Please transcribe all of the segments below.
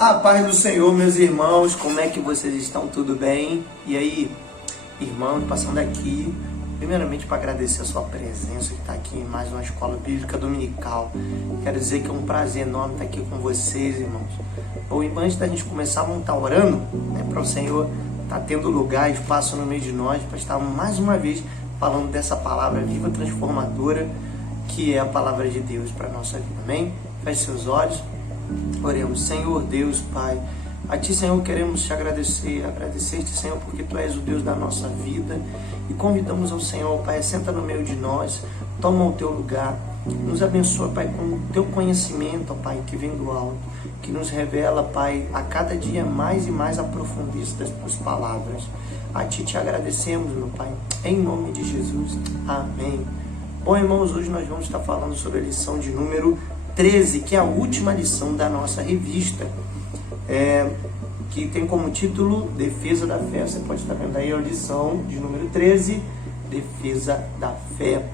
A paz do Senhor, meus irmãos, como é que vocês estão? Tudo bem? E aí, irmãos, passando aqui, primeiramente para agradecer a sua presença que está aqui em mais uma escola bíblica dominical. Quero dizer que é um prazer enorme estar aqui com vocês, irmãos. Bom, antes da gente começar, vamos estar orando, para o Senhor estar tendo lugar, espaço no meio de nós, para estar mais uma vez falando dessa palavra viva, transformadora, que é a palavra de Deus para a nossa vida, amém? Feche seus olhos. Oremos. Senhor Deus, Pai, a Ti, Senhor, queremos Te agradecer-Te, Senhor, porque Tu és o Deus da nossa vida, e convidamos ao Senhor, Pai, senta no meio de nós, toma o Teu lugar, nos abençoa, Pai, com o Teu conhecimento, Pai, que vem do alto, que nos revela, Pai, a cada dia mais e mais a profundeza das Tuas palavras. A Ti Te agradecemos, meu Pai, em nome de Jesus, amém. Bom, irmãos, hoje nós vamos estar falando sobre a lição de número 13, que é a última lição da nossa revista, que tem como título Defesa da Fé. Você pode estar vendo aí a lição de número 13, Defesa da Fé.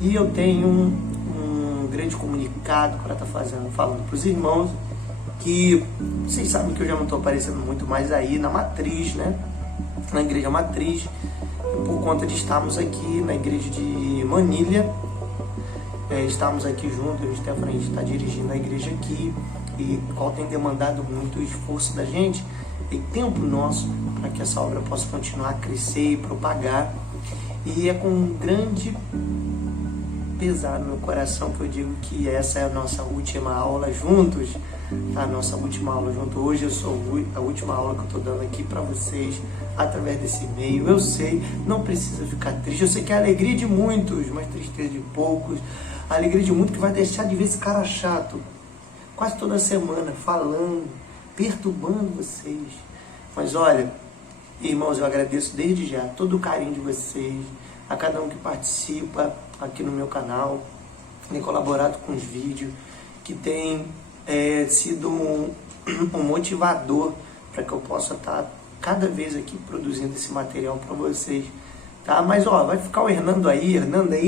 E eu tenho um grande comunicado para estar falando para os irmãos, que vocês sabem que eu já não estou aparecendo muito mais aí na matriz, na igreja matriz, por conta de estarmos aqui na igreja de Manilha. Estamos aqui juntos, o Stefano está dirigindo a igreja aqui, e qual tem demandado muito o esforço da gente e tempo nosso para que essa obra possa continuar a crescer e propagar. E é com um grande pesar no meu coração que eu digo que essa é a nossa última aula juntos, a nossa última aula junto. Hoje a última aula que eu estou dando aqui para vocês através desse e-mail. Eu sei, não precisa ficar triste, eu sei que é a alegria de muitos, mas tristeza de poucos. A alegria de muito que vai deixar de ver esse cara chato quase toda semana, falando, perturbando vocês. Mas olha, irmãos, eu agradeço desde já todo o carinho de vocês, a cada um que participa aqui no meu canal, tem colaborado com os vídeos, que tem sido um motivador para que eu possa estar cada vez aqui produzindo esse material para vocês. Tá? Mas vai ficar o Hernando aí,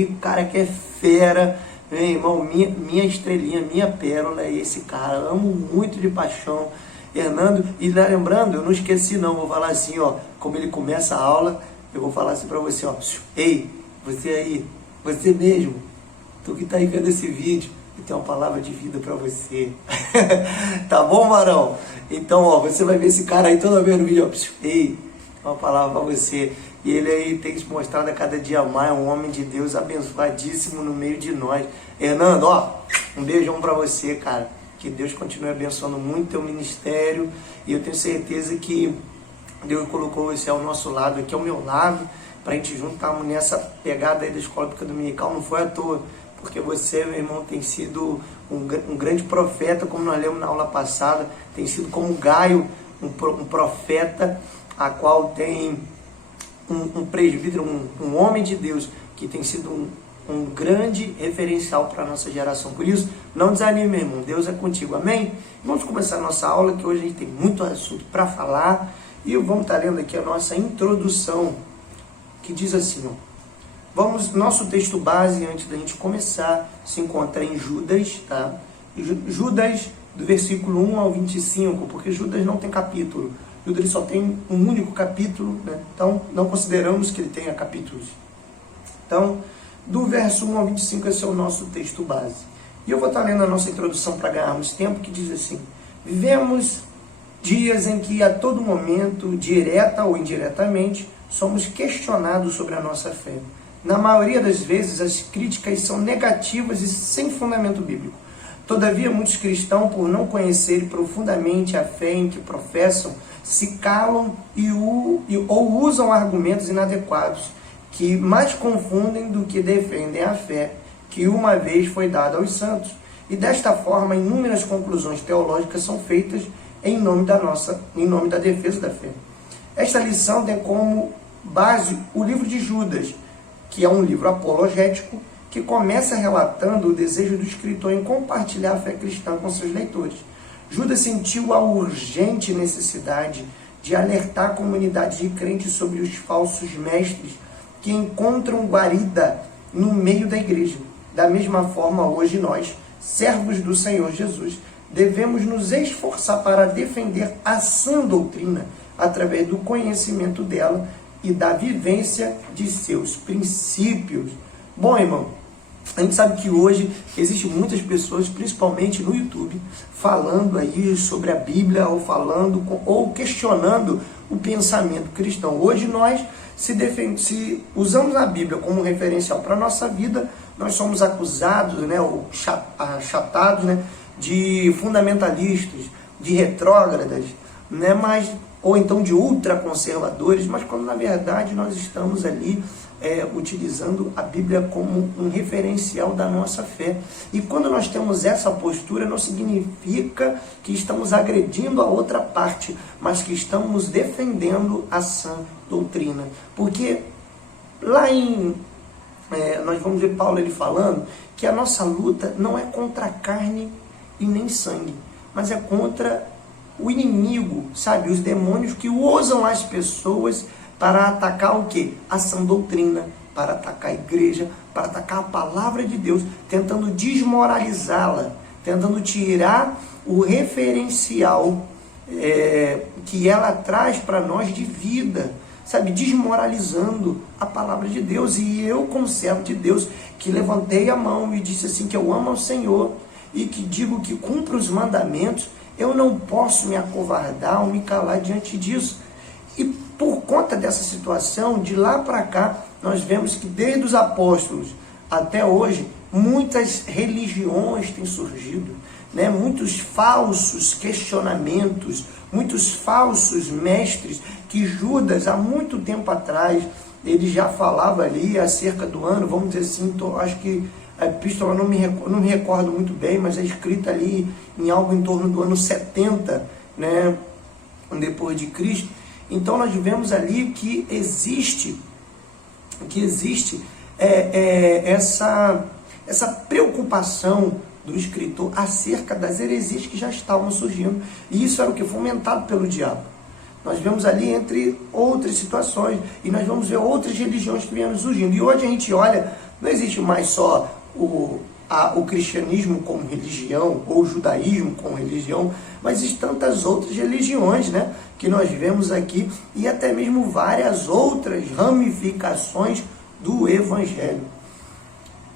o cara que é fera, meu irmão, minha estrelinha, minha pérola é esse cara, amo muito de paixão, Hernando. E lembrando, eu não esqueci não, vou falar assim, como ele começa a aula, eu vou falar assim para você, ei, você aí, você mesmo, tu que tá aí vendo esse vídeo, eu tenho uma palavra de vida para você. Tá bom, varão? Então, você vai ver esse cara aí toda vez no vídeo, ei, uma palavra para você. E ele aí tem se mostrado a cada dia mais um homem de Deus abençoadíssimo no meio de nós. Hernando, um beijão para você, cara. Que Deus continue abençoando muito teu ministério. E eu tenho certeza que Deus colocou você ao nosso lado, aqui ao meu lado, para a gente junto estarmos nessa pegada aí da Escola Bíblica Dominical. Não foi à toa, porque você, meu irmão, tem sido um grande profeta, como nós lemos na aula passada. Tem sido como Gaio, um profeta, a qual tem um presbítero, um homem de Deus, que tem sido um grande referencial para a nossa geração. Por isso, não desanime, meu irmão, Deus é contigo, amém? Vamos começar a nossa aula, que hoje a gente tem muito assunto para falar, e vamos estar lendo aqui a nossa introdução, que diz assim, nosso texto base, antes da gente começar, se encontra em Judas, tá? Judas, do versículo 1 ao 25, porque Judas não tem capítulo. Judas ele só tem um único capítulo, então não consideramos que ele tenha capítulos. Então, do verso 1 ao 25, esse é o nosso texto base. E eu vou estar lendo a nossa introdução para ganharmos tempo, que diz assim: vivemos dias em que a todo momento, direta ou indiretamente, somos questionados sobre a nossa fé. Na maioria das vezes, as críticas são negativas e sem fundamento bíblico. Todavia, muitos cristãos, por não conhecerem profundamente a fé em que professam, se calam ou usam argumentos inadequados, que mais confundem do que defendem a fé que uma vez foi dada aos santos. E desta forma, inúmeras conclusões teológicas são feitas em nome da defesa da fé. Esta lição tem como base o livro de Judas, que é um livro apologético, que começa relatando o desejo do escritor em compartilhar a fé cristã com seus leitores. Judas sentiu a urgente necessidade de alertar a comunidade de crentes sobre os falsos mestres que encontram guarida no meio da igreja. Da mesma forma, hoje nós, servos do Senhor Jesus, devemos nos esforçar para defender a sã doutrina através do conhecimento dela e da vivência de seus princípios. Bom, irmão, a gente sabe que hoje existem muitas pessoas, principalmente no YouTube, falando aí sobre a Bíblia, ou questionando o pensamento cristão. Hoje nós, se usamos a Bíblia como referencial para a nossa vida, nós somos acusados, ou achatados, de fundamentalistas, de retrógradas, ou então de ultraconservadores, mas quando na verdade nós estamos ali utilizando a Bíblia como um referencial da nossa fé. E quando nós temos essa postura, não significa que estamos agredindo a outra parte, mas que estamos defendendo a sã doutrina. Porque lá nós vamos ver Paulo ele falando que a nossa luta não é contra a carne e nem sangue, mas é contra o inimigo, sabe? Os demônios que usam as pessoas para atacar o quê? A sã doutrina, para atacar a igreja, para atacar a palavra de Deus, tentando desmoralizá-la, tentando tirar o referencial que ela traz para nós de vida, sabe? Desmoralizando a palavra de Deus. E eu, como servo de Deus, que levantei a mão e disse assim, que eu amo ao Senhor e que digo que cumpro os mandamentos, eu não posso me acovardar ou me calar diante disso. E por conta dessa situação, de lá para cá, nós vemos que desde os apóstolos até hoje, muitas religiões têm surgido, muitos falsos questionamentos, muitos falsos mestres, que Judas, há muito tempo atrás, ele já falava ali acerca do ano, vamos dizer assim, acho que a epístola não me recordo muito bem, mas é escrita ali em algo em torno do ano 70, depois de Cristo. Então nós vemos ali que existe essa preocupação do escritor acerca das heresias que já estavam surgindo. E isso era o que? Fomentado pelo diabo. Nós vemos ali entre outras situações, e nós vamos ver outras religiões que vieram surgindo. E hoje a gente olha, não existe mais só o cristianismo como religião, ou o judaísmo como religião, mas existem tantas outras religiões, que nós vemos aqui, e até mesmo várias outras ramificações do evangelho.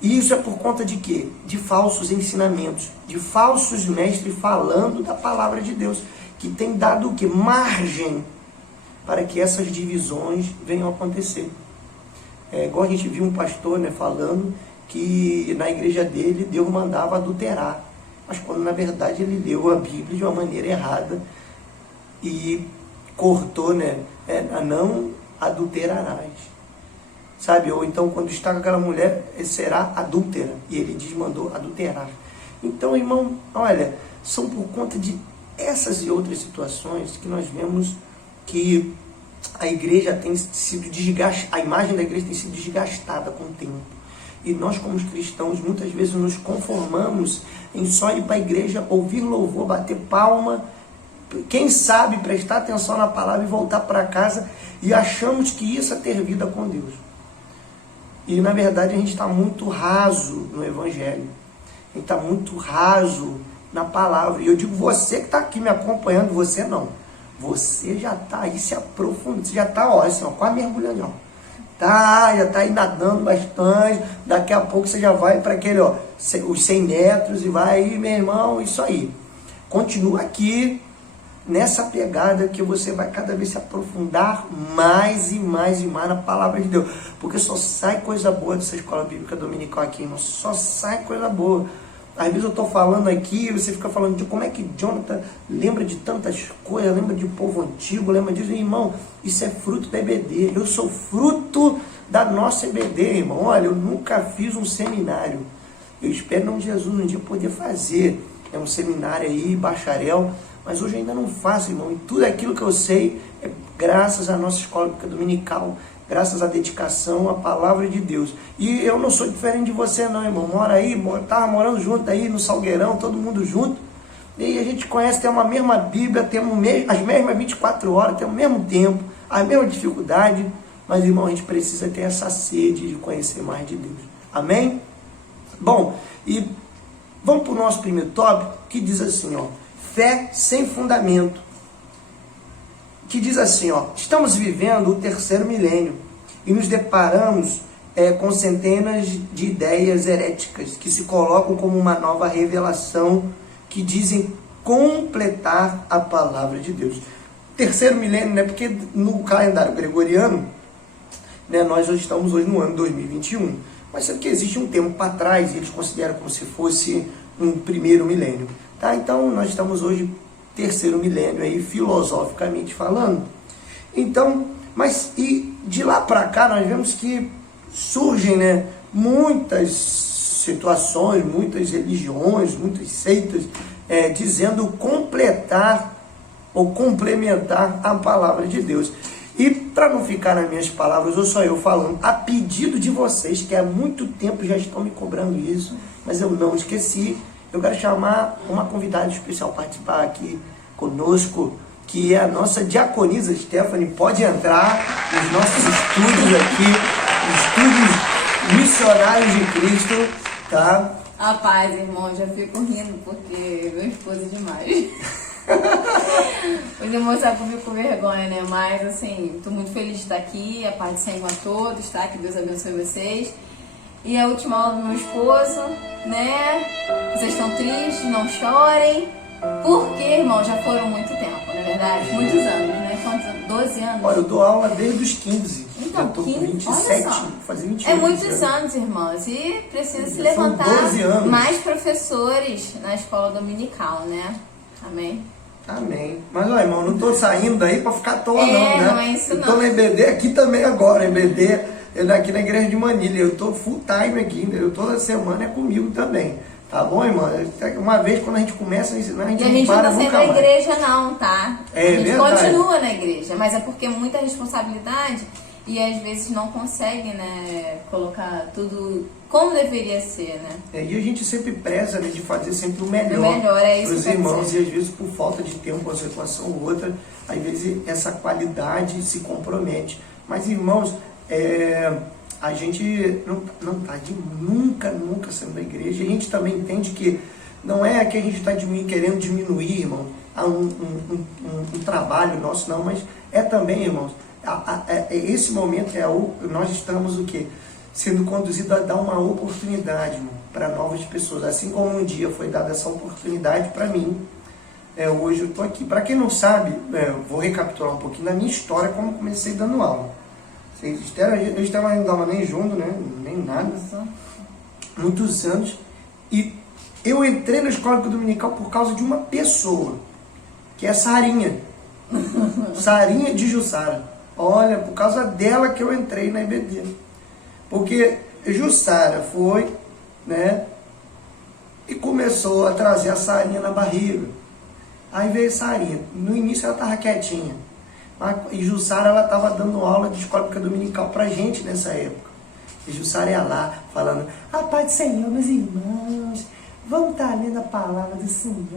E isso é por conta de quê? De falsos ensinamentos, de falsos mestres falando da palavra de Deus, que tem dado o quê? Margem para que essas divisões venham a acontecer. Igual a gente viu um pastor falando que na igreja dele Deus mandava adulterar, mas quando na verdade ele leu a Bíblia de uma maneira errada e cortou, não adulterarás, sabe? Ou então quando está com aquela mulher, será adúltera, e ele mandou adulterar. Então, irmão, olha, são por conta de essas e outras situações que nós vemos que a igreja tem sido desgastada, a imagem da igreja tem sido desgastada com o tempo. E nós, como cristãos, muitas vezes nos conformamos em só ir para a igreja, ouvir louvor, bater palma, quem sabe prestar atenção na palavra e voltar para casa, e achamos que isso é ter vida com Deus. E na verdade a gente está muito raso no evangelho, a gente está muito raso na palavra. E eu digo, você que está aqui me acompanhando, você não, você já está aí se aprofundando, você já está quase mergulhando, já está aí nadando bastante, daqui a pouco você já vai para aquele, os 100 metros, e vai aí, meu irmão, isso aí. Continua aqui, nessa pegada, que você vai cada vez se aprofundar mais e mais e mais na palavra de Deus, porque só sai coisa boa dessa escola bíblica dominical aqui, irmão, só sai coisa boa. Às vezes eu estou falando aqui, você fica falando de como é que Jonathan lembra de tantas coisas, lembra de povo antigo, lembra disso. Irmão, isso é fruto da EBD. Eu sou fruto da nossa EBD, irmão. Olha, eu nunca fiz um seminário. Eu espero, em nome de Jesus, um dia poder fazer um seminário aí, bacharel, mas hoje eu ainda não faço, irmão. E tudo aquilo que eu sei é graças à nossa escola bíblica dominical, graças à dedicação à palavra de Deus. E eu não sou diferente de você não, irmão. Mora aí, estava morando junto aí no Salgueirão, todo mundo junto. E a gente conhece, tem uma mesma Bíblia, temos as mesmas 24 horas, temos o mesmo tempo, a mesma dificuldade. Mas, irmão, a gente precisa ter essa sede de conhecer mais de Deus. Amém? Bom, e Vamos para o nosso primeiro tópico, que diz assim, ó, fé sem fundamento. Que diz assim, ó, estamos vivendo o terceiro milênio e nos deparamos com centenas de ideias heréticas que se colocam como uma nova revelação que dizem completar a palavra de Deus. Terceiro milênio, né? Porque no calendário gregoriano, né, nós estamos hoje no ano 2021. Mas sabe que existe um tempo para trás e eles consideram como se fosse um primeiro milênio. Tá? Então nós estamos hoje terceiro milênio aí, filosoficamente falando. Então, mas e de lá para cá nós vemos que surgem, né, muitas situações, muitas religiões, muitas seitas, dizendo completar ou complementar a palavra de Deus. E para não ficar nas minhas palavras, ou só eu falando, a pedido de vocês, que há muito tempo já estão me cobrando isso, mas eu não esqueci, eu quero chamar uma convidada especial para participar aqui conosco, que é a nossa diaconisa Stephanie. Pode entrar nos nossos estúdios aqui, estúdios missionários de Cristo, tá? A paz, irmão, já fico rindo porque meu esposo é demais. Os irmãos sabem que eu fico com vergonha, né? Mas assim, estou muito feliz de estar aqui. A paz do Senhor a todos, tá? Que Deus abençoe vocês. E a última aula do meu esposo, né? Vocês estão tristes, não chorem. Porque, irmão, já foram muito tempo, não é verdade? Muitos anos, né? Quantos? 12 anos? Olha, eu dou aula desde os 15. Então, eu tô 15, com 27, olha só. fazer 28. É muitos anos, irmãos. E precisa se São levantar 12 anos. mais professores na escola dominical, né? Amém? Amém. Mas, ó, irmão, não tô saindo daí pra ficar à toa, não, né? Não é isso, eu tô não. na EBD aqui também agora. EBD, aqui na igreja de Manilha. Eu tô full time aqui, entendeu? Toda semana é comigo também. Tá bom, irmão? Uma vez quando a gente começa a ensinar, a gente E a gente não não para tá sempre nunca na mais. igreja, não, tá? É a gente verdade. continua na igreja, mas é porque é muita responsabilidade e às vezes não consegue, né, colocar tudo como deveria ser, né? E a gente sempre preza, né, de fazer sempre o melhor, O melhor, é isso para os que eu quero irmãos. dizer. E às vezes por falta de tempo, uma situação ou outra, às vezes essa qualidade se compromete. Mas, irmãos, a gente não está nunca sendo da igreja. A gente também entende que não é que a gente está querendo diminuir, irmão, um trabalho nosso, não, mas é também, irmãos, esse momento nós estamos o quê? Sendo conduzidos a dar uma oportunidade, irmão, para novas pessoas. Assim como um dia foi dada essa oportunidade para mim, hoje eu estou aqui. Para quem não sabe, eu vou recapitular um pouquinho da minha história, como comecei dando aula. Eu estava ainda dava nem junto, né? Nem nada. Muitos anos. E eu entrei na escola dominical por causa de uma pessoa, que é Sarinha. Sarinha de Jussara. Olha, por causa dela que eu entrei na EBD. Porque Jussara foi, né? E começou a trazer a Sarinha na barriga. Aí veio Sarinha. No início ela estava quietinha. E Jussara, ela estava dando aula de escola bíblica dominical pra gente nessa época. E Jussara ia lá, falando: a paz do Senhor, meus irmãos, vamos estar lendo a palavra do Senhor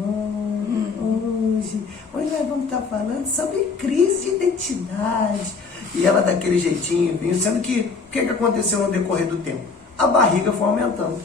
hoje. Hoje nós vamos estar falando sobre crise de identidade. E ela daquele jeitinho, vinha, sendo que, o que aconteceu no decorrer do tempo? A barriga foi aumentando.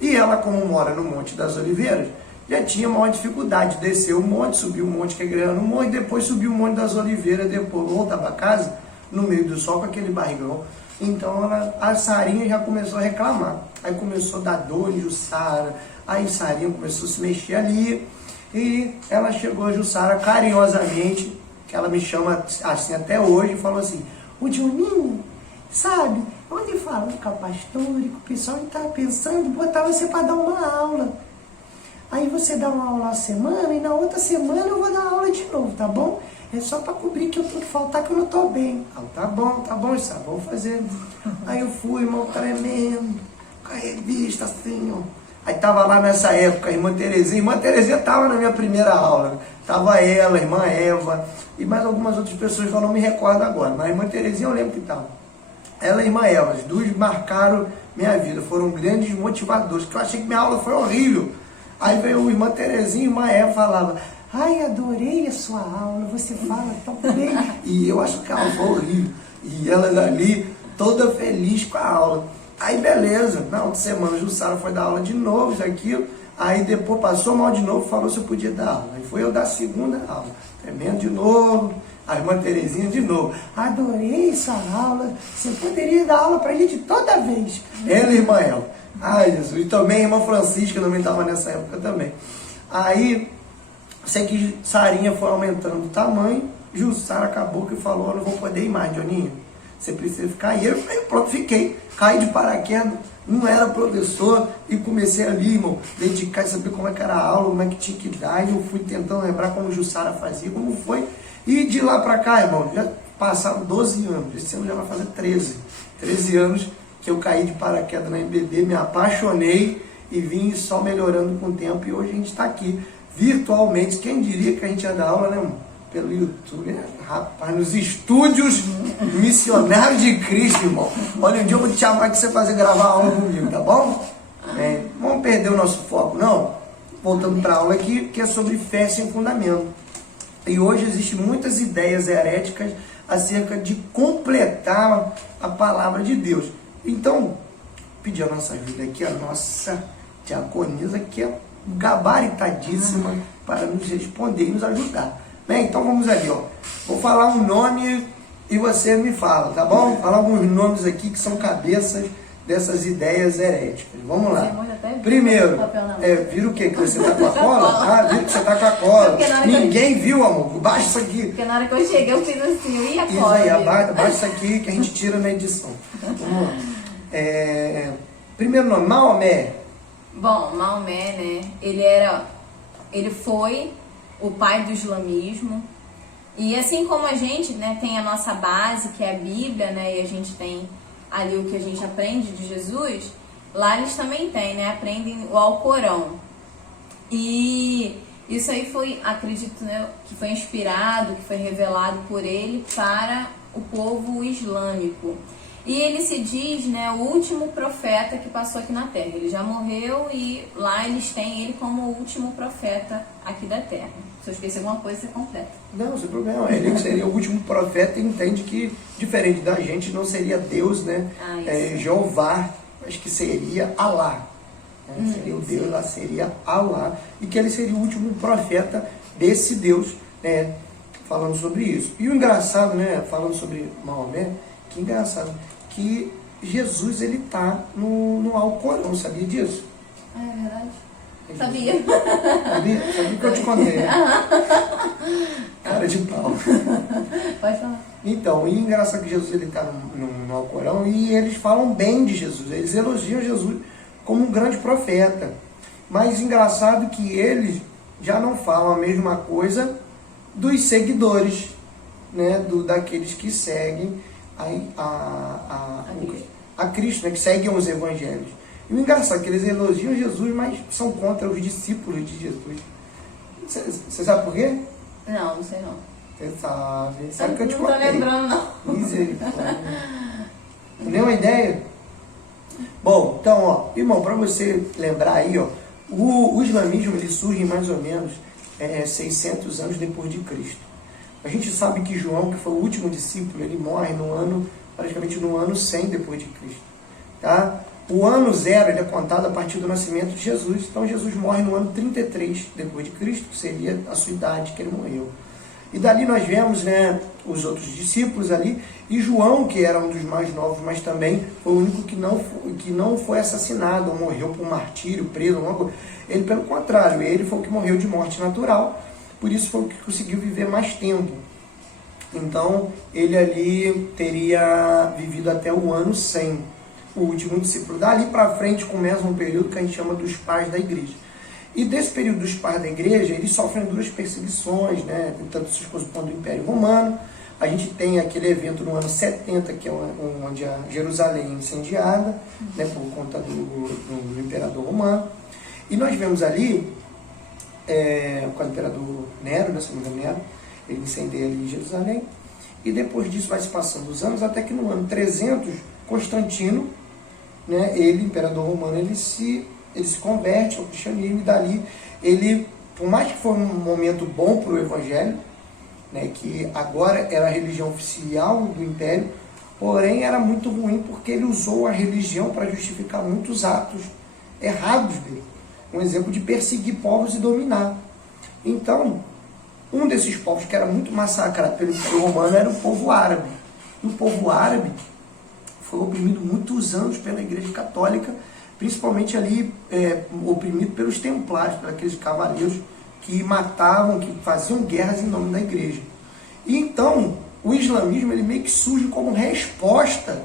E ela, como mora no Monte das Oliveiras, já tinha maior dificuldade, desceu o monte, subiu o monte que é grande no monte, depois subiu o Monte das Oliveiras, depois voltava a casa, no meio do sol com aquele barrigão. Então a Sarinha já começou a reclamar, aí começou a dar dor em Jussara, aí Sarinha começou a se mexer ali, e ela chegou a Jussara carinhosamente, que ela me chama assim até hoje, e falou assim: ô Dioninho, sabe, onde fala com a pastora, que o pessoal estava pensando em botar você para dar uma aula. Aí você dá uma aula a semana e na outra semana eu vou dar aula de novo, tá bom? É só para cobrir que eu tenho que faltar que eu não tô bem. Ah, tá bom, isso vamos fazer. Aí eu fui, irmão, tremendo, com a revista assim, ó. Aí tava lá nessa época a irmã Terezinha tava na minha primeira aula. Tava ela, a irmã Eva e mais algumas outras pessoas que eu não me recordo agora. Mas a irmã Terezinha eu lembro que tava. Ela e a irmã Eva, as duas marcaram minha vida, foram grandes motivadores, que eu achei que minha aula foi horrível. Aí veio a irmã Terezinha e a irmã Eva falava: ai, adorei a sua aula, você fala tão bem. E eu acho que a aula foi horrível. E ela ali, toda feliz com a aula. Aí beleza, na outra semana Jussara foi dar aula de novo, isso aquilo. Aí depois passou mal de novo, falou se eu podia dar aula. Aí foi eu dar a segunda aula. Tremendo de novo. A irmã Terezinha de novo. Adorei essa aula. Você poderia dar aula pra gente toda vez. Ela e irmã Elva. Ai, Jesus. E também a irmã Francisca também estava nessa época também. Aí, sei que Sarinha foi aumentando o tamanho. Jussara acabou que falou, eu não vou poder ir mais, Dioninho. Você precisa ficar aí. Eu falei, pronto, fiquei. Caí de paraquedas. Não era professor e comecei ali, irmão, dedicar e saber como é que era a aula, como é que tinha que dar. E eu fui tentando lembrar como Jussara fazia, como foi. E de lá pra cá, irmão, já passaram 12 anos. Esse ano já vai fazer 13. 13 anos que eu caí de paraquedas na MBD, me apaixonei e vim só melhorando com o tempo. E hoje a gente está aqui virtualmente. Quem diria que a gente ia dar aula, né, irmão? Pelo YouTube, né? Rapaz, nos estúdios missionários de Cristo, irmão. Olha, um dia eu vou te chamar aqui pra você gravar aula comigo, tá bom? Vamos perder o nosso foco, não? Voltando para a aula aqui, que é sobre fé sem fundamento. E hoje existem muitas ideias heréticas acerca de completar a palavra de Deus. Então, pedir a nossa ajuda aqui, a nossa diaconisa, que é gabaritadíssima para nos responder e nos ajudar. Então vamos ali, ó. Vou falar um nome e você me fala, tá bom? Falar alguns nomes aqui que são cabeças dessas ideias heréticas. Vamos lá. Primeiro, vira o quê? Que você tá com a cola? Ah, vira que você tá com a cola. Ninguém viu, amor. Baixa isso aqui. Porque na hora que eu cheguei, eu fiz assim, eu ia cola. Isso aí, baixa isso aqui que a gente tira na edição. Vamos lá. Primeiro nome, Maomé. Bom, Maomé, né? Ele foi o pai do islamismo. E assim como a gente, né, tem a nossa base, que é a Bíblia, né, e a gente tem ali o que a gente aprende de Jesus, lá eles também têm, né, aprendem o Alcorão. E isso aí foi, acredito, né, que foi inspirado, que foi revelado por ele para o povo islâmico. E ele se diz, né, o último profeta que passou aqui na Terra. Ele já morreu e lá eles têm ele como o último profeta aqui da Terra. Se eu esquecer alguma coisa, você completa. Não, sem problema. Ele seria o último profeta e entende que, diferente da gente, não seria Deus, né? Jeová, mas que seria Alá. Seria o Deus lá, seria Alá. E que ele seria o último profeta desse Deus, né? Falando sobre isso. E o engraçado, né? Falando sobre Maomé, que engraçado, que Jesus, ele tá no Alcorão, sabia disso? Ah, é verdade? Sabia. Sabia que eu te contei, né? Cara de pau. Pode falar. Então, e engraçado que Jesus, ele tá no Alcorão e eles falam bem de Jesus, eles elogiam Jesus como um grande profeta. Mas engraçado que eles já não falam a mesma coisa dos seguidores, né? Daqueles que seguem a Cristo, né, que seguem os evangelhos. E o engraçado é que eles elogiam Jesus, mas são contra os discípulos de Jesus. Você sabe por quê? Não sei não. Você sabe que eu te contei. Não tô lembrando não. Misericórdia. Nenhuma ideia? Bom, então, ó, irmão, para você lembrar aí, ó, o islamismo ele surge mais ou menos 600 anos depois de Cristo. A gente sabe que João, que foi o último discípulo, ele morre praticamente no ano 100 depois de Cristo. Tá? O ano 0 ele é contado a partir do nascimento de Jesus. Então Jesus morre no ano 33 depois de Cristo, que seria a sua idade que ele morreu. E dali nós vemos, né, os outros discípulos ali, e João, que era um dos mais novos, mas também foi o único que não foi assassinado, ou morreu por martírio, preso, alguma coisa. Ele, pelo contrário, ele foi o que morreu de morte natural, por isso foi o que conseguiu viver mais tempo. Então, ele ali teria vivido até o ano 100, o último discípulo. Dali para frente começa um período que a gente chama dos pais da igreja. E desse período dos pais da igreja, eles sofrem duras perseguições, né? Tanto suas coisas quanto do Império Romano. A gente tem aquele evento no ano 70, que é onde a Jerusalém é incendiada, né? Por conta do Imperador Romano. E nós vemos ali, com o Imperador Nero, né? Segundo Nero, ele incendeia ali Jerusalém. E depois disso vai se passando os anos, até que no ano 300, Constantino, né? Ele, Imperador Romano, ele se converte ao cristianismo, e dali ele, por mais que foi um momento bom para o evangelho, né, que agora era a religião oficial do império, porém era muito ruim porque ele usou a religião para justificar muitos atos errados dele. um exemplo de perseguir povos e dominar. Então, um desses povos que era muito massacrado pelo Império Romano era o povo árabe. E o povo árabe foi oprimido muitos anos pela Igreja Católica, principalmente ali oprimido pelos templários, por aqueles cavaleiros que matavam, que faziam guerras em nome da Igreja. E então, o islamismo ele meio que surge como resposta,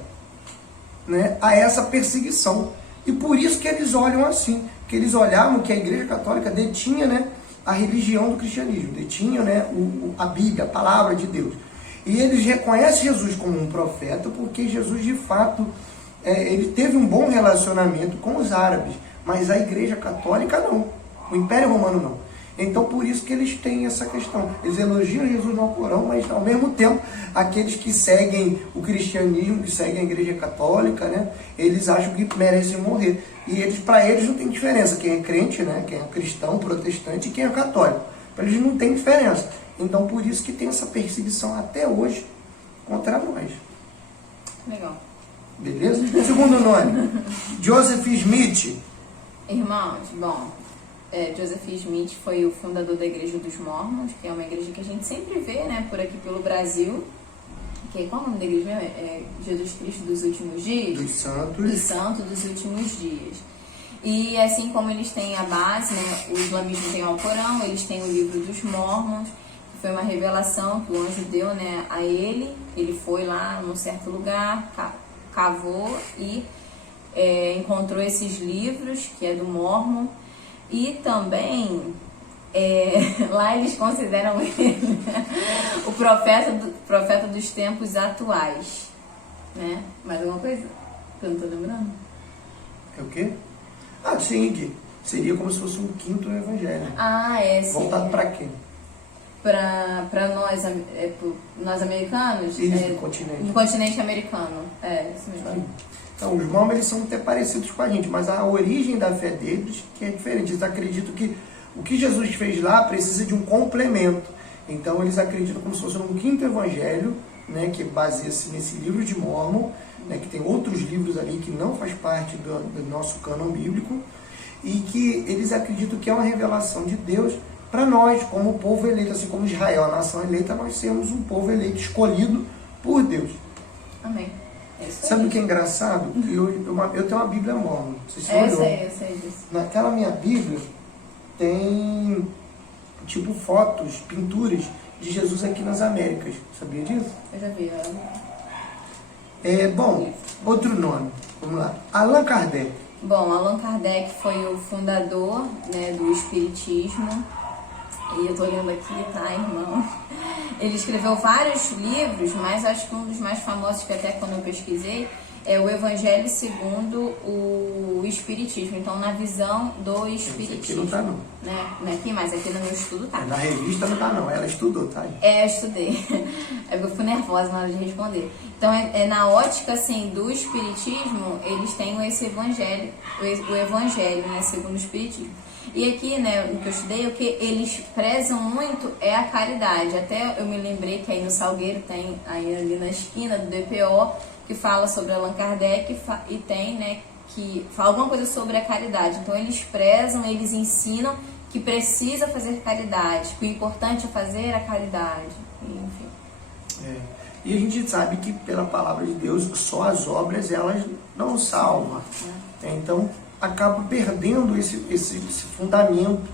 né, a essa perseguição. E por isso que eles olham assim, que eles olhavam que a Igreja Católica detinha, né, a religião do cristianismo, detinha, né, a Bíblia, a palavra de Deus. E eles reconhecem Jesus como um profeta, porque Jesus, de fato, ele teve um bom relacionamento com os árabes, mas a Igreja Católica não, o Império Romano não. Então, por isso que eles têm essa questão. Eles elogiam Jesus no Alcorão, mas, ao mesmo tempo, aqueles que seguem o cristianismo, que seguem a Igreja Católica, né, eles acham que merecem morrer. E para eles não tem diferença quem é crente, né, quem é cristão, protestante e quem é católico. Para eles não tem diferença. Então, por isso que tem essa perseguição até hoje contra nós. Legal. Beleza? Segundo nome, Joseph Smith. Irmãos, bom, Joseph Smith foi o fundador da Igreja dos Mormons, que é uma igreja que a gente sempre vê, né, por aqui pelo Brasil. Qual é o nome da igreja mesmo? É Jesus Cristo dos Últimos Dias? Dos Santos. Dos Santos dos Últimos Dias. E assim como eles têm a base, né, o islamismo tem o Alcorão, eles têm o livro dos Mormons, que foi uma revelação que o anjo deu, né, a ele. Ele foi lá num certo lugar, cavou e encontrou esses livros, que é do Mormon. E também, lá eles consideram ele o profeta dos tempos atuais, né? Mais alguma coisa que eu não estou lembrando? É o quê? Ah, sim, que seria como se fosse um quinto evangelho. Ah, sim. Voltado para quem? Para nós americanos? Isso, do continente. Do continente americano, isso mesmo. Aí. Então, os mormons eles são até parecidos com a gente, mas a origem da fé deles que é diferente. Eles acreditam que o que Jesus fez lá precisa de um complemento. Então, eles acreditam como se fosse um quinto evangelho, né, que baseia-se nesse livro de Mormon, né, que tem outros livros ali que não faz parte do nosso cânon bíblico, e que eles acreditam que é uma revelação de Deus para nós, como povo eleito, assim como Israel, a nação eleita, nós somos um povo eleito, escolhido por Deus. Amém. Sabe o que é engraçado? Eu tenho uma Bíblia Mormon. Você se olhou? Eu sei disso. Naquela minha Bíblia tem tipo fotos, pinturas de Jesus aqui nas Américas. Sabia disso? Eu já vi. Bom, outro nome. Vamos lá. Allan Kardec. Bom, Allan Kardec foi o fundador, né, do Espiritismo. E eu tô lendo aqui, tá, irmão? Ele escreveu vários livros, mas acho que um dos mais famosos, que até quando eu pesquisei, é o Evangelho segundo o Espiritismo. Então, na visão do Espiritismo. Aqui não tá, não. Né? Não é aqui, mas aqui no meu estudo tá. Na revista não tá, não. Ela estudou, tá? Eu estudei. Eu fui nervosa na hora de responder. Então, na ótica, assim, do Espiritismo, eles têm esse Evangelho, o Evangelho, né, segundo o Espiritismo. E aqui, né, no que eu estudei, o que eles prezam muito é a caridade. Até eu me lembrei que aí no Salgueiro tem, aí ali na esquina do DPO, que fala sobre Allan Kardec e tem, né, que fala alguma coisa sobre a caridade. Então eles prezam, eles ensinam que precisa fazer caridade, que o importante é fazer a caridade, enfim. E a gente sabe que pela palavra de Deus, só as obras elas não salvam. Então acaba perdendo esse fundamento,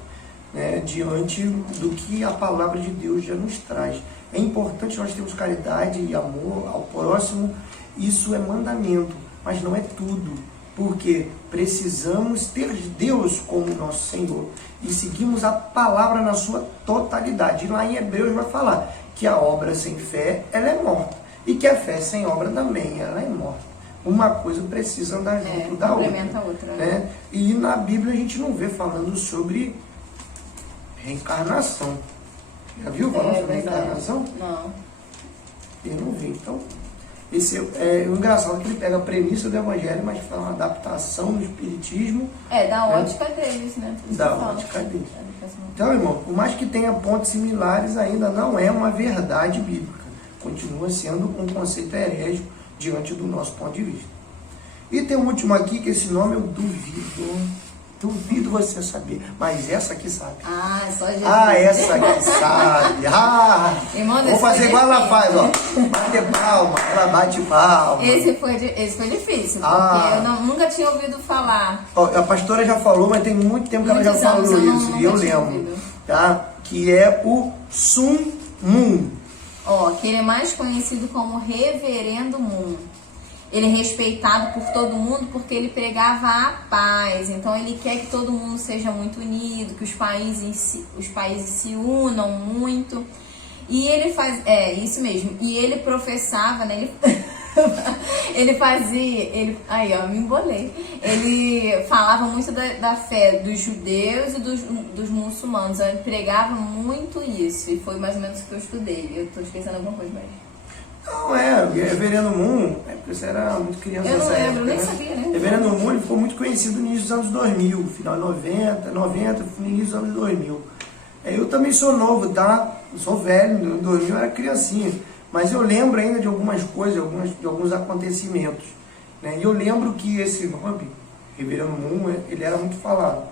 né, diante do que a palavra de Deus já nos traz. É importante nós termos caridade e amor ao próximo, isso é mandamento, mas não é tudo, porque precisamos ter Deus como nosso Senhor e seguimos a palavra na sua totalidade. E lá em Hebreus vai falar que a obra sem fé, ela é morta, e que a fé sem obra também, ela é morta. Uma coisa precisa andar junto da outra. Né? E na Bíblia a gente não vê falando sobre reencarnação. Já viu falando sobre reencarnação? Não. Eu não vi. Então, esse é o engraçado que ele pega a premissa do Evangelho, mas faz uma adaptação no Espiritismo. Da ótica deles, né? Da ótica deles. Então, irmão, por mais que tenha pontos similares, ainda não é uma verdade bíblica. Continua sendo um conceito herético diante do nosso ponto de vista. E tem um último aqui, que esse nome eu duvido. Duvido você saber. Mas essa aqui sabe. Ah, é só Jesus. Ah, essa aqui sabe. Ah, Irmão, vou fazer igual ela faz, ó. Bater palma, ela bate palma. Esse foi difícil, porque nunca tinha ouvido falar. Ó, a pastora já falou, mas tem muito tempo que ela já falou isso. E eu lembro. Tá? Que é o Sun Moon. Ó, que ele é mais conhecido como Reverendo Moon. Ele é respeitado por todo mundo porque ele pregava a paz. Então ele quer que todo mundo seja muito unido, que os países se unam muito. E ele faz, isso mesmo. E ele professava, né? Aí ó, me embolei. Ele falava muito da fé dos judeus e dos muçulmanos. Ele pregava muito isso. E foi mais ou menos o que eu estudei. Eu tô esquecendo alguma coisa mais. Não, Reverendo Moon, porque você era muito criança nessa época. Eu não lembro, nem né? sabia, né? Reverendo Moon, ele ficou muito conhecido no início dos anos 2000, final de 90, no início dos anos 2000. Eu também sou novo, tá? Eu sou velho, em 2000 eu era criancinha. Mas eu lembro ainda de algumas coisas, de alguns acontecimentos. Né? E eu lembro que esse nome, Reverendo Moon, ele era muito falado.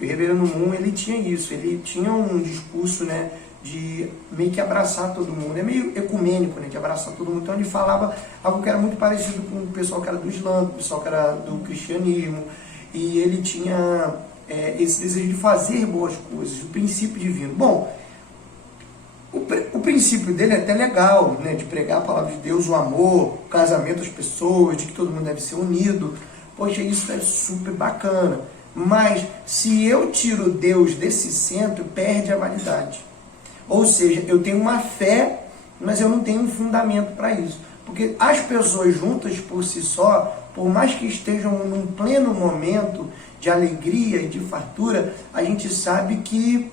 E o Reverendo Moon, ele tinha isso, ele tinha um discurso, né, de meio que abraçar todo mundo. É meio ecumênico, né, de abraçar todo mundo. Então ele falava algo que era muito parecido com o pessoal que era do Islã, o pessoal que era do cristianismo. E ele tinha esse desejo de fazer boas coisas, o princípio divino. Bom, o princípio dele é até legal, né, de pregar a palavra de Deus, o amor, o casamento das pessoas, de que todo mundo deve ser unido. Poxa, isso é super bacana. Mas se eu tiro Deus desse centro, perde a validade. Ou seja, eu tenho uma fé, mas eu não tenho um fundamento para isso. Porque as pessoas juntas por si só, por mais que estejam num pleno momento de alegria e de fartura, a gente sabe que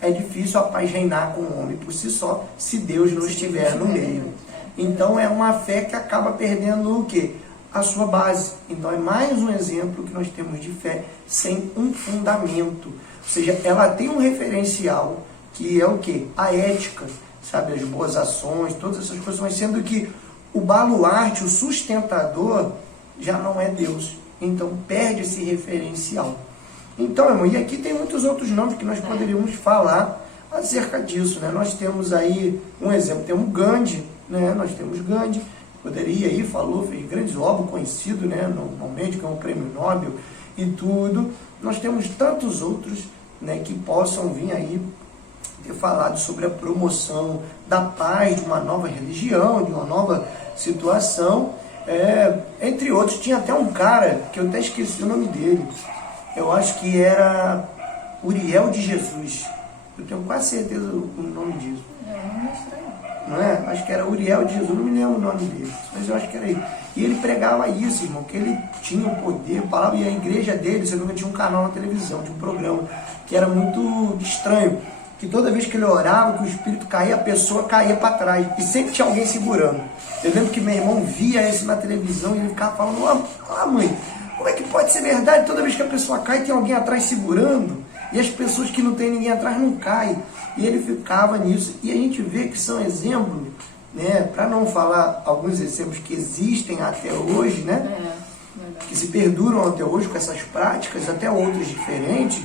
é difícil a paz reinar com o homem por si só, se Deus não estiver no meio. Então é uma fé que acaba perdendo o quê? A sua base. Então é mais um exemplo que nós temos de fé sem um fundamento. Ou seja, ela tem um referencial que é o quê? A ética, sabe? As boas ações, todas essas coisas, mas sendo que o baluarte, o sustentador, já não é Deus. Então perde esse referencial. Então, irmão, e aqui tem muitos outros nomes que nós poderíamos falar acerca disso, né? Nós temos aí um exemplo, temos Gandhi, né? Nós temos Gandhi, poderia aí, falou, fez grandes obras, conhecido, né? Normalmente, ganhou um prêmio Nobel e tudo. Nós temos tantos outros, né, que possam vir aí ter falado sobre a promoção da paz, de uma nova religião, de uma nova situação. Entre outros, tinha até um cara, que eu até esqueci o nome dele, eu acho que era Uriel de Jesus. Eu tenho quase certeza o nome disso. Não é? Acho que era Uriel de Jesus, não me lembro o nome dele, mas eu acho que era ele. E ele pregava isso, irmão, que ele tinha o poder, falava, e a igreja dele, você nunca tinha um canal na televisão, tinha um programa, que era muito estranho, que toda vez que ele orava, que o espírito caía, a pessoa caía para trás, e sempre tinha alguém segurando. Eu lembro que meu irmão via isso na televisão, e ele ficava falando, mãe, como é que pode ser verdade? Toda vez que a pessoa cai, tem alguém atrás segurando, e as pessoas que não tem ninguém atrás não caem. E ele ficava nisso, e a gente vê que são exemplos, né, para não falar alguns exemplos que existem até hoje, né, que se perduram até hoje com essas práticas, até outras diferentes,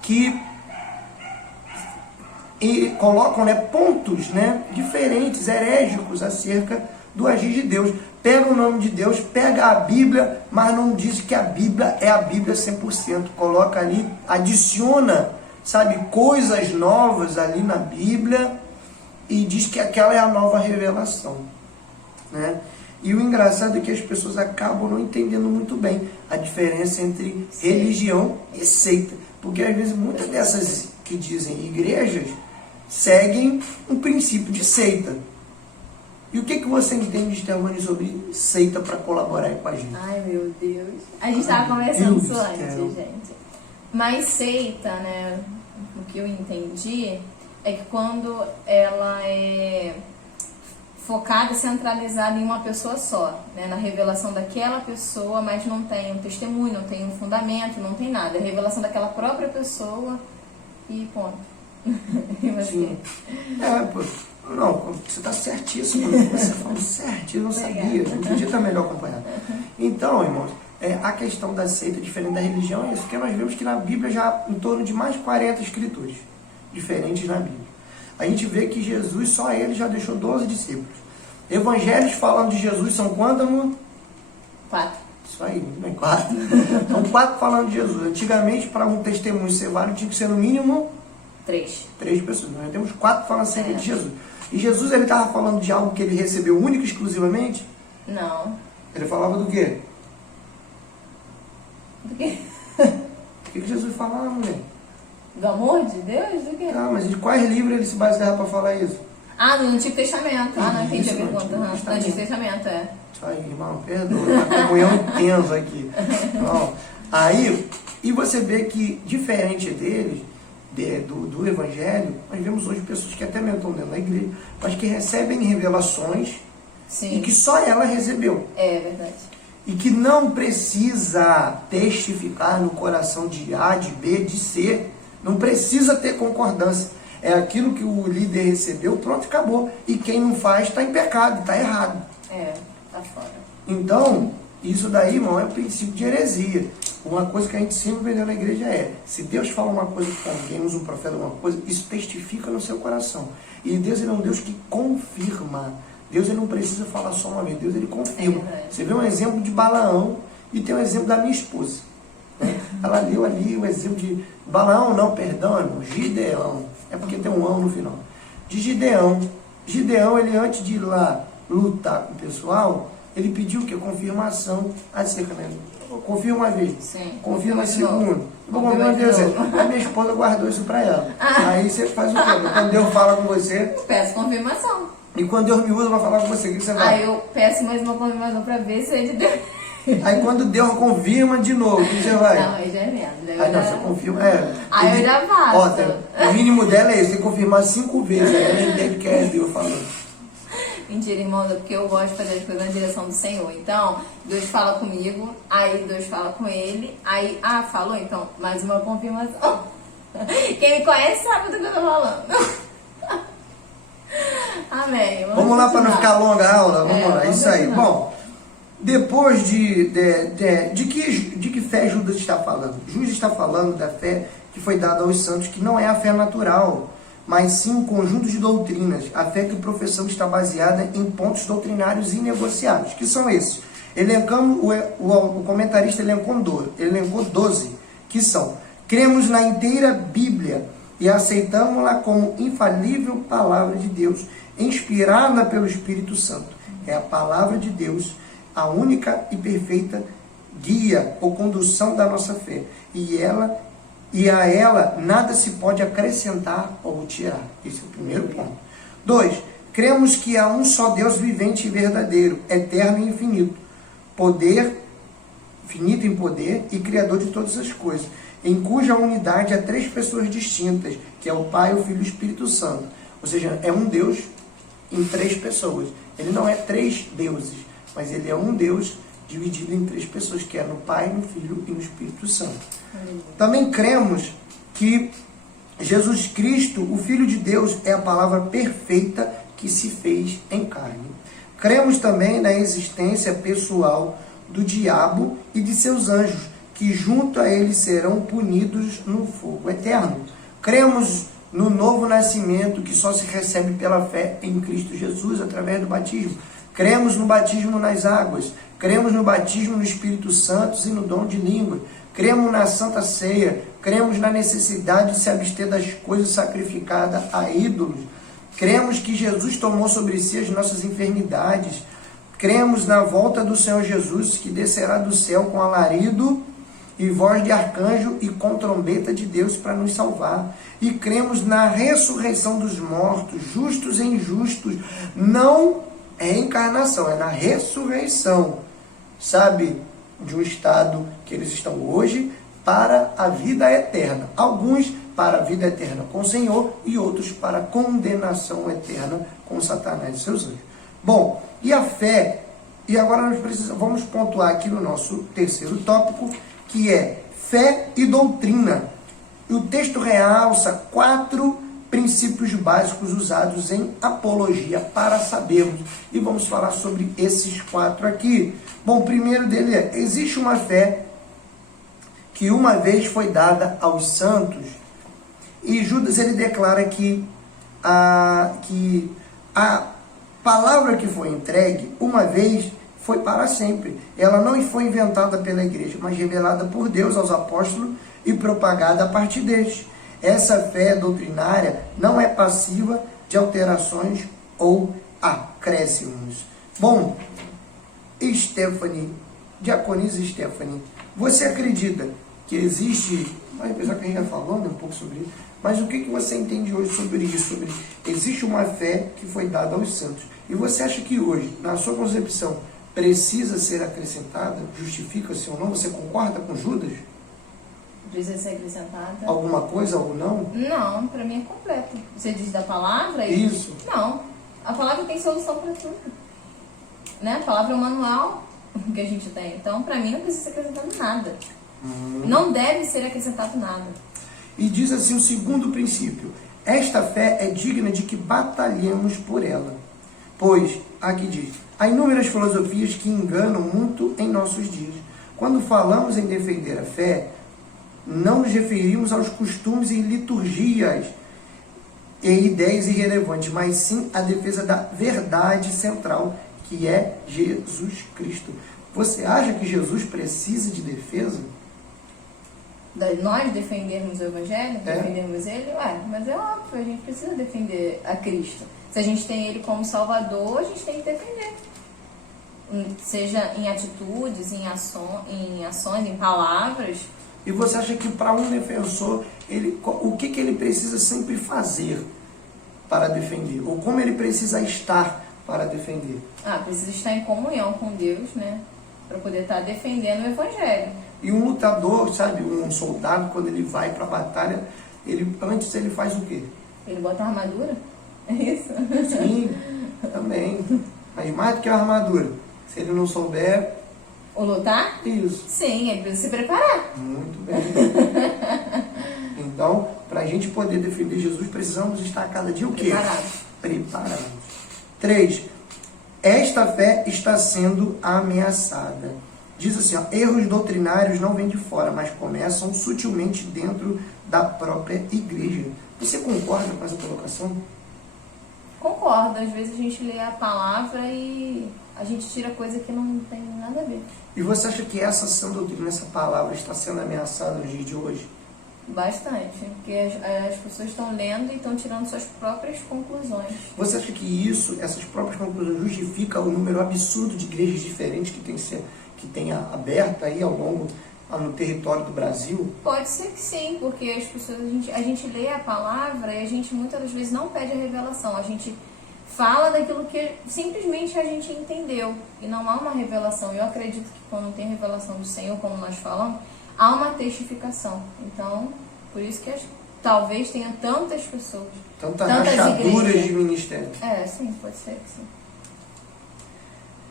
que colocam, né, pontos, né, diferentes, herégicos acerca do agir de Deus. Pega o nome de Deus, pega a Bíblia, mas não diz que a Bíblia é a Bíblia 100%. Coloca ali, adiciona, sabe, coisas novas ali na Bíblia e diz que aquela é a nova revelação, né? E o engraçado é que as pessoas acabam não entendendo muito bem a diferença entre religião e seita. Porque às vezes muitas dessas que dizem igrejas seguem um princípio de seita. E o que você entende, Stefani, sobre seita para colaborar aí com a gente? Ai, meu Deus. A gente estava conversando isso antes, gente. Mas seita, né, o que eu entendi é que quando ela é focada e centralizada em uma pessoa só, né, na revelação daquela pessoa, mas não tem um testemunho, não tem um fundamento, não tem nada. É a revelação daquela própria pessoa e ponto. E você? Sim. Não, você está certíssimo, você falou certinho, eu não sabia, não podia estar melhor acompanhado. Então, irmãos, a questão da seita diferente da religião é isso, porque nós vemos que na Bíblia já em torno de mais de 40 escritores diferentes na Bíblia. A gente vê que Jesus, só ele já deixou 12 discípulos. Evangelhos falando de Jesus são quantos, amor? 4. Isso aí, muito bem, 4. São 4 falando de Jesus. Antigamente, para um testemunho ser válido, tinha que ser no mínimo 3 pessoas. Nós temos 4 falando acerca de Jesus. E Jesus, ele estava falando de algo que ele recebeu único e exclusivamente? Não. Ele falava do quê? Do quê? O que Jesus falava, mulher? Do amor de Deus? Do quê? Ah, mas de quais livros ele se baseava para falar isso? Ah, no Antigo Testamento. Ah, não entendi a Isso, no pergunta. Antigo No Antigo Testamento, é. Isso aí, irmão, perdoa. Uma comunhão intensa aqui. Bom, aí, e você vê que, diferente deles, do Evangelho, nós vemos hoje pessoas que até mesmo estão dentro da igreja, mas que recebem revelações. Sim. E que só ela recebeu. É verdade. E que não precisa testificar no coração de A, de B, de C. Não precisa ter concordância. É aquilo que o líder recebeu, pronto, acabou. E quem não faz está em pecado, está errado. Tá fora. Então, isso daí, irmão, é o princípio de heresia. Uma coisa que a gente sempre vendeu na igreja é, se Deus fala uma coisa com alguém, usa um profeta uma coisa, isso testifica no seu coração. E Deus, ele é um Deus que confirma. Deus, ele não precisa falar só uma vez, Deus, ele confirma. Você vê um exemplo de Balaão e tem um exemplo da minha esposa. Né? Ela leu ali o exemplo de Balaão, não, perdão, irmão, Gideão. É porque tem um ão no final. De Gideão. Gideão, ele antes de ir lá lutar com o pessoal, ele pediu o quê? Confirmação acerca, né? Confirma uma vez. Sim. Confirma a segunda. Confirma a terceira. A minha esposa guardou isso pra ela. Aí você faz o quê? Quando Deus fala com você... Eu peço confirmação. E quando Deus me usa pra falar com você, o que você vai? Aí eu peço mais uma confirmação pra ver se é de Deus. Aí quando Deus confirma de novo, o que você vai? Não, aí já é menos. Aí não, você confirma. Aí eu já faço. Ó, o mínimo dela é esse, tem que confirmar 5 vezes. Aí ela entende que é Deus falando. Mentira, irmão, é porque eu gosto de fazer as coisas na direção do Senhor. Então, Deus fala comigo, aí Deus fala com ele, aí, falou, então, mais uma confirmação. Quem me conhece sabe do que eu tô falando. Amém. Vamos lá para não ficar longa a aula? Vamos lá, isso aí. Continuar. Bom, depois de que fé Judas está falando? Judas está falando da fé que foi dada aos santos, que não é a fé natural, mas sim um conjunto de doutrinas. A fé que professamos está baseada em pontos doutrinários inegociáveis, que são esses. Elencamos, o comentarista elencou 12, que são: cremos na inteira Bíblia e aceitamos-la como infalível palavra de Deus, inspirada pelo Espírito Santo. É a palavra de Deus, a única e perfeita guia ou condução da nossa fé. E a ela nada se pode acrescentar ou tirar. Esse é o primeiro ponto. 2. Cremos que há um só Deus vivente e verdadeiro, eterno e infinito. Infinito em poder e criador de todas as coisas, em cuja unidade há 3 pessoas distintas, que é o Pai, o Filho e o Espírito Santo. Ou seja, é um Deus em 3 pessoas. Ele não é 3 deuses, mas ele é um Deus dividido em 3 pessoas, que é no Pai, no Filho e no Espírito Santo. Também cremos que Jesus Cristo, o Filho de Deus, é a palavra perfeita que se fez em carne. Cremos também na existência pessoal do diabo e de seus anjos, que junto a ele serão punidos no fogo eterno. Cremos no novo nascimento, que só se recebe pela fé em Cristo Jesus, através do batismo. Cremos no batismo nas águas. Cremos no batismo no Espírito Santo e no dom de língua. Cremos na Santa Ceia. Cremos na necessidade de se abster das coisas sacrificadas a ídolos. Cremos que Jesus tomou sobre si as nossas enfermidades. Cremos na volta do Senhor Jesus, que descerá do céu com alarido e voz de arcanjo e com trombeta de Deus para nos salvar. E cremos na ressurreição dos mortos, justos e injustos. Não é encarnação, é na ressurreição, sabe, de um estado que eles estão hoje para a vida eterna. Alguns para a vida eterna com o Senhor e outros para a condenação eterna com Satanás e seus anjos. Bom, e a fé, e agora nós vamos pontuar aqui no nosso terceiro tópico, que é fé e doutrina. E o texto realça 4 princípios básicos usados em apologia para sabermos. E vamos falar sobre esses 4 aqui. Bom, o primeiro dele é: existe uma fé que uma vez foi dada aos santos. E Judas, ele declara que a palavra que foi entregue uma vez foi para sempre. Ela não foi inventada pela igreja, mas revelada por Deus aos apóstolos e propagada a partir deles. Essa fé doutrinária não é passiva de alterações ou acréscimos. Bom, Stephanie, diaconisa Stephanie, você acredita que existe, apesar que a gente já falou um pouco sobre isso, mas o que você entende hoje sobre isso? Existe uma fé que foi dada aos santos. E você acha que hoje, na sua concepção, precisa ser acrescentada? Justifica-se ou não? Você concorda com Judas? Precisa ser acrescentada. Alguma coisa ou não? Não, para mim é completo. Você diz da palavra? Isso. Não. A palavra tem solução para tudo. Né? A palavra é o manual que a gente tem. Então, para mim, não precisa ser acrescentado nada. Não deve ser acrescentado nada. E diz assim o segundo princípio: esta fé é digna de que batalhemos por ela. Pois, aqui diz, há inúmeras filosofias que enganam muito em nossos dias. Quando falamos em defender a fé, não nos referimos aos costumes e liturgias e ideias irrelevantes, mas sim à defesa da verdade central, que é Jesus Cristo. Você acha que Jesus precisa de defesa? Nós defendermos o Evangelho, defendermos ele, mas é óbvio, a gente precisa defender a Cristo. Se a gente tem ele como Salvador, a gente tem que defender. Seja em atitudes, em ações, em palavras. E você acha que para um defensor, o que ele precisa sempre fazer para defender? Ou como ele precisa estar para defender? Precisa estar em comunhão com Deus, né? Para poder estar defendendo o Evangelho. E um lutador, sabe, um soldado, quando ele vai para a batalha, antes ele faz o quê? Ele bota a armadura? É isso? Sim, também. Mas mais do que a armadura. Se ele não souber... O lutar? Isso. Sim, ele precisa se preparar. Muito bem. Então, para a gente poder defender Jesus, precisamos estar a cada dia o quê? Preparados. 3. Esta fé está sendo ameaçada. Diz assim, erros doutrinários não vêm de fora, mas começam sutilmente dentro da própria igreja. Você concorda com essa colocação? Concordo. Às vezes a gente lê a palavra e a gente tira coisa que não tem nada a ver. E você acha que essa sã doutrina, essa palavra, está sendo ameaçada nos dias de hoje? Bastante, porque as pessoas estão lendo e estão tirando suas próprias conclusões. Você acha que essas próprias conclusões, justificam o número absurdo de igrejas diferentes que tem aberto aí no território do Brasil? Pode ser que sim, porque as pessoas, a gente lê a palavra e a gente muitas das vezes não pede a revelação. A gente fala daquilo que simplesmente a gente entendeu e não há uma revelação. Eu acredito que quando tem revelação do Senhor, como nós falamos, há uma testificação. Então, por isso que talvez tenha tantas pessoas, tantas rachaduras igrejas de ministério. Sim, pode ser que sim.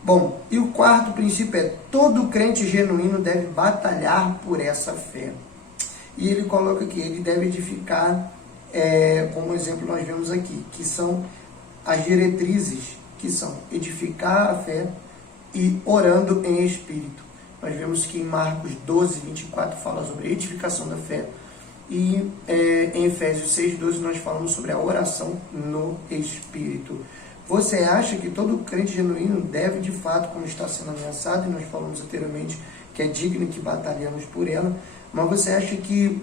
Bom, e o quarto princípio é: todo crente genuíno deve batalhar por essa fé. E ele coloca que ele deve edificar, como exemplo nós vemos aqui, que são as diretrizes, que são edificar a fé e orando em espírito. Nós vemos que em Marcos 12, 24 fala sobre a edificação da fé. E em Efésios 6, 12 nós falamos sobre a oração no espírito. Você acha que todo crente genuíno deve, de fato, como está sendo ameaçado, e nós falamos anteriormente que é digno que batalhamos por ela, mas você acha que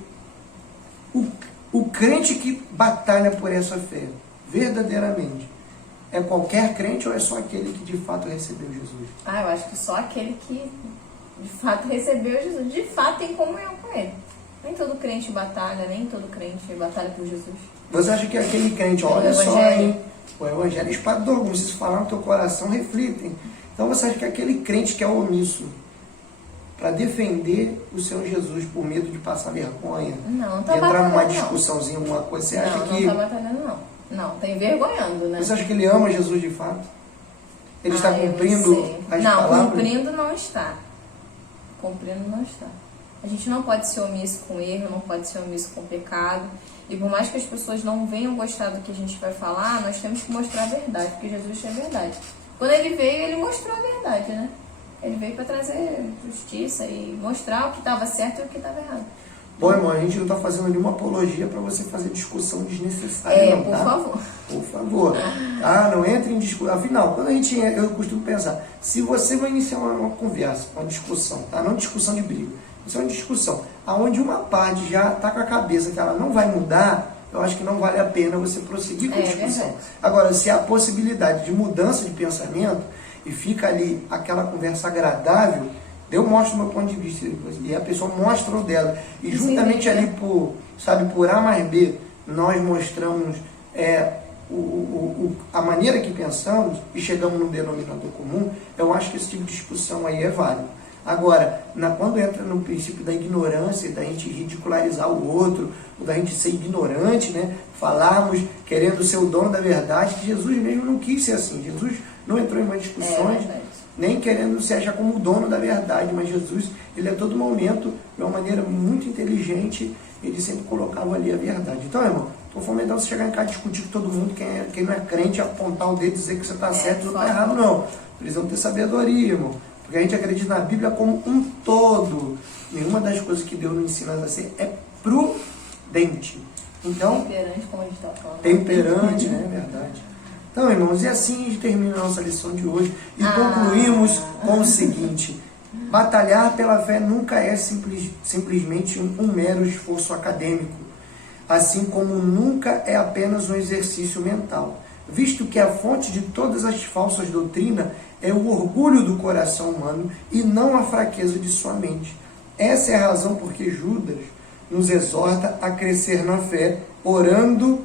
o crente que batalha por essa fé, verdadeiramente, é qualquer crente ou é só aquele que de fato recebeu Jesus? Eu acho que só aquele que de fato recebeu Jesus, de fato tem comunhão com ele. Nem todo crente batalha, nem todo crente batalha por Jesus. Você acha que aquele crente, olha só, hein? O evangelho é espador, como se falar no teu coração, reflitem. Então você acha que aquele crente que é omisso para defender o Senhor Jesus por medo de passar vergonha, não tá entrar numa não. discussãozinha, alguma coisa, você acha que... Não está batalhando, não. Não, tá envergonhando, né? Você acha que ele ama Jesus de fato? Ele está cumprindo as palavras? Não, cumprindo não está. Cumprindo não está. A gente não pode ser omisso com erro, não pode ser omisso com pecado. E por mais que as pessoas não venham gostar do que a gente vai falar, nós temos que mostrar a verdade, porque Jesus é a verdade. Quando ele veio, ele mostrou a verdade, né? Ele veio para trazer justiça e mostrar o que estava certo e o que estava errado. Bom, irmão, a gente não está fazendo nenhuma apologia para você fazer discussão desnecessária, não, por tá? favor. Por favor. Ah, não entre em discussão. Afinal, quando eu costumo pensar, se você vai iniciar uma conversa, uma discussão, tá? Não discussão de briga, isso é uma discussão, aonde uma parte já está com a cabeça que ela não vai mudar, eu acho que não vale a pena você prosseguir com a discussão. Verdade. Agora, se há possibilidade de mudança de pensamento e fica ali aquela conversa agradável, eu mostro o meu ponto de vista e a pessoa mostra o dela. E juntamente ali por A mais B, nós mostramos a maneira que pensamos e chegamos num denominador comum. Eu acho que esse tipo de discussão aí é válido. Agora, quando entra no princípio da ignorância, da gente ridicularizar o outro, da gente ser ignorante, né? Falarmos querendo ser o dono da verdade, que Jesus mesmo não quis ser assim. Jesus não entrou em mais discussões, nem querendo se achar como o dono da verdade, mas Jesus, ele a todo momento, de uma maneira muito inteligente, ele sempre colocava ali a verdade. Então, irmão, não foi melhor você chegar em casa e discutir com todo mundo, quem não é crente, apontar o dedo e dizer que você está certo e não está errado, não. Precisamos ter sabedoria, irmão. Porque a gente acredita na Bíblia como um todo. Nenhuma das coisas que Deus nos ensina a ser é prudente. Então, temperante, como a gente está falando. Temperante, né? É verdade. Então, irmãos, e assim a gente termina a nossa lição de hoje e concluímos com o seguinte: batalhar pela fé nunca é simplesmente um mero esforço acadêmico, assim como nunca é apenas um exercício mental, visto que a fonte de todas as falsas doutrinas é o orgulho do coração humano e não a fraqueza de sua mente. Essa é a razão por que Judas nos exorta a crescer na fé, orando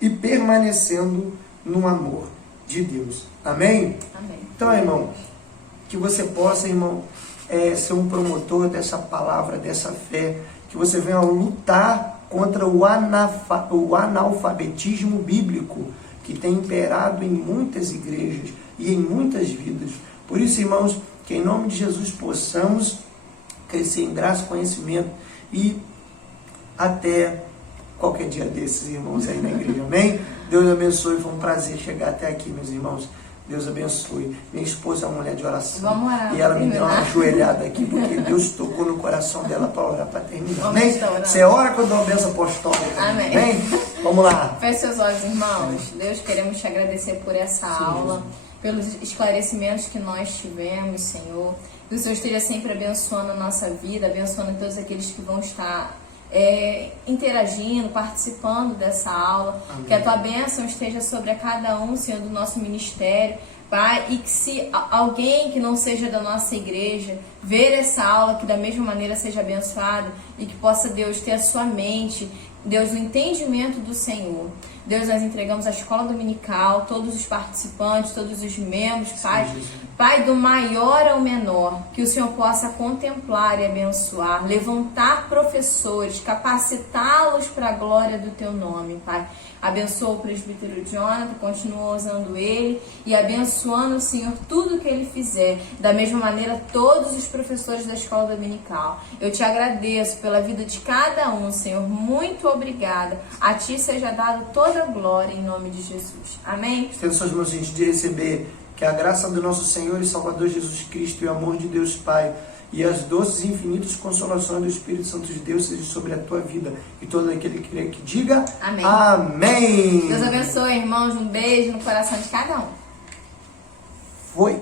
e permanecendo no amor de Deus. Amém? Amém. Então, irmão, que você possa, irmão, ser um promotor dessa palavra, dessa fé, que você venha lutar contra o analfabetismo bíblico que tem imperado em muitas igrejas e em muitas vidas. Por isso, irmãos, que em nome de Jesus possamos crescer em graça e conhecimento e até qualquer dia desses, irmãos, aí na igreja. Amém? Deus abençoe, foi um prazer chegar até aqui, meus irmãos. Deus abençoe. Minha esposa é uma mulher de oração. Vamos orar, e ela me deu uma ajoelhada aqui, porque Deus tocou no coração dela para orar, para terminar. Amém? Você ora quando eu dou a bênção apostólica. Amém. Amém? Vamos lá. Feche seus olhos, irmãos. Deus, queremos te agradecer por essa aula, pelos esclarecimentos que nós tivemos, Senhor. Que o Senhor esteja sempre abençoando a nossa vida, abençoando todos aqueles que vão estar interagindo, participando dessa aula. Amém. Que a tua bênção esteja sobre a cada um, Senhor, do nosso ministério, Pai, e que se alguém que não seja da nossa igreja ver essa aula, que da mesma maneira seja abençoado e que possa, Deus, ter a sua mente, Deus, o entendimento do Senhor. Deus, nós entregamos a escola dominical, todos os participantes, todos os membros, Pai. Pai, do maior ao menor, que o Senhor possa contemplar e abençoar, levantar professores, capacitá-los para a glória do Teu nome, Pai. Abençoa o presbítero Jonathan, continua usando ele e abençoando, Senhor, tudo que ele fizer. Da mesma maneira, todos os professores da escola dominical. Eu te agradeço pela vida de cada um, Senhor. Muito obrigada. A Ti seja dado toda a glória em nome de Jesus. Amém? Estendo suas mãos, gente, de receber que a graça do nosso Senhor e Salvador Jesus Cristo e o amor de Deus Pai e as doces e infinitas consolações do Espírito Santo de Deus sejam sobre a tua vida e todo aquele que crê que diga amém. Amém. Deus abençoe, irmãos. Um beijo no coração de cada um. Foi.